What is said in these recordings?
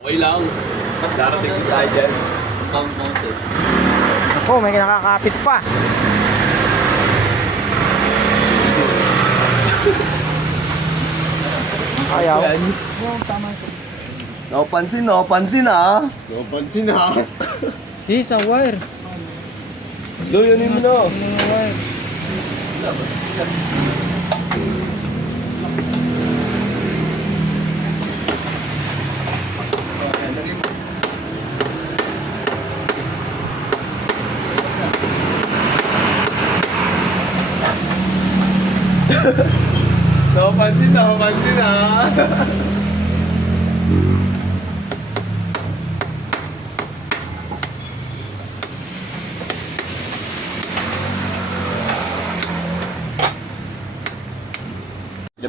Okay lang. Darating din tayo dyan. Compounded. Ako, may nakakapit pa. Ayaw. Napansin ah. Napansin ha. Di, sa wire. Do, yun mo na. Wire. Napansin ha.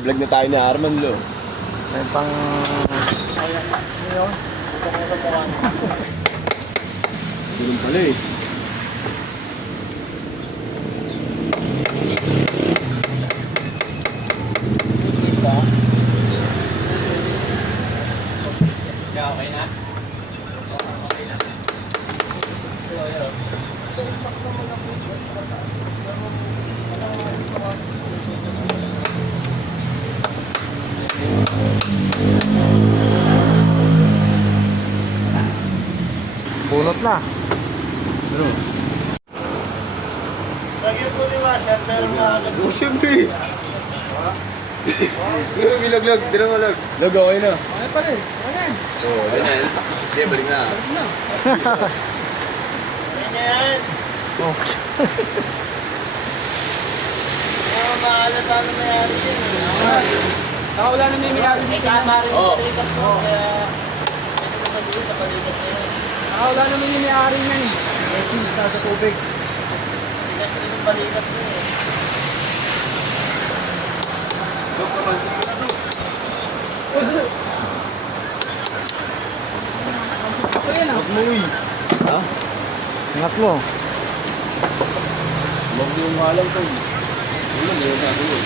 Vlog na tayo ni Arman lo. May pang... Ganun pala eh. Okay na? Okay na. Bunot na. Ano? Lagi po ni Washer, pero Oh, siyempre. Lag. Di lang malag. Lag, okay na. Okay pa rin. Okay. Oo, okay na. Hindi, balik na. yan. Oh. Maalat ano mayari din. Saka wala na may mayari May kama rin Oo. sa balikat mo. Kaya medyo maliit sa balikat na yun. Saka wala na may mayari yan eh. Sa tubig. Bigas rin yung balikat mo eh. Ako yan ah. Huwag mo eh. Ha? Ingat mo. Huwag mo yung malang to eh. Wala, meron na ako eh.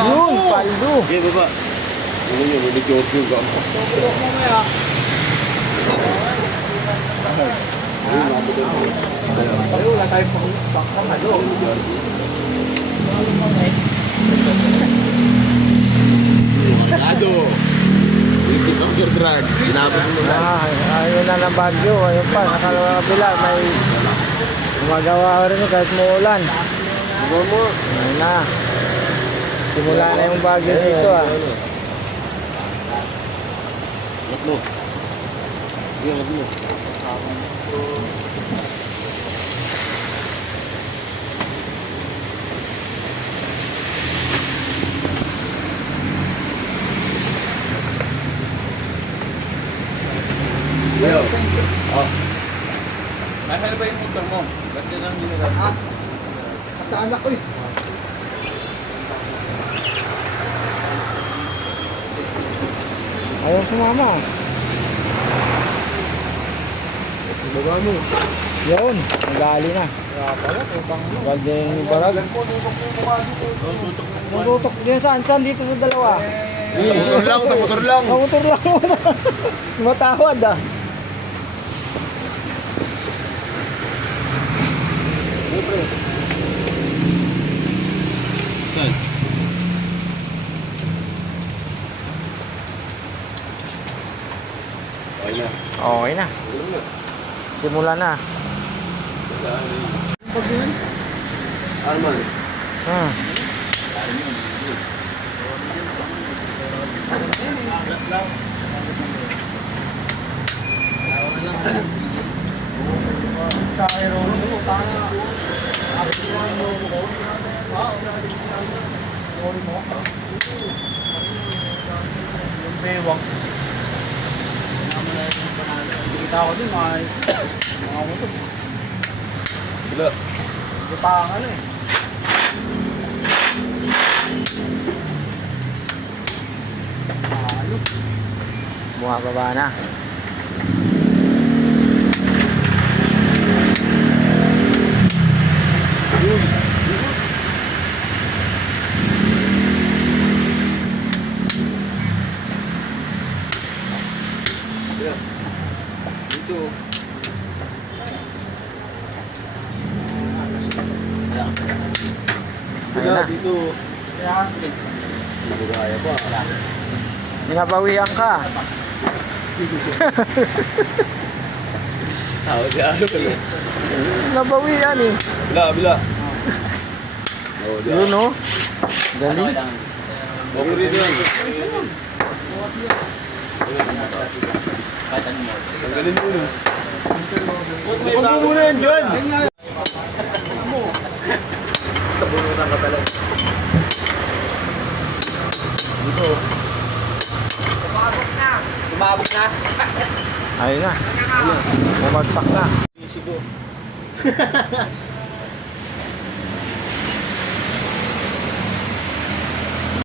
Yun, paldo. Okay, baba. Ano yun, religious yung gamo. Tulog mo maya. Ayun, nabot doon. Ay, wala tayong pangkamalo. Magado. Repeat of your drug. Inabot mo na. Ayun na ng bagyo. Ayun pa, nakalabila. May gumagawa rin kahit muulan. Siguro mo. Ayun na. Simula na yung bagyo dito ah. Lag mo. Sige, lag mo. Leo. Oh. Nasaan ba yung motor mo? Ba't yan ang ginagawa? Ah, sa anak ko eh. Ayaw sumama. Baga mo. Yun, nagali na. Galde yung barag. Tutok din saan? Saan dito sa dalawa? Sa motor lang, sa motor lang. Sa motor lang. Matawad ah. Saan? Okay na. Okay na. Simula na. Saan yun? Arman. Hmm. Bewang. Kita ko din mga motor. Wala. Butangan eh. Bumababa na. Yun. Ayun na. Dito. Hindi ko kaya pa. Binabawian ka. Tawag ka ano pala. Nabawian eh. Bila. Oh, Yun oh. Galing. Okay rin yun. Ang galing mo yun. May bago muna yan dyan. Sabunutan ka talaga. Dito. Umabot na. Ayun na. Bumagsak na. Easy go.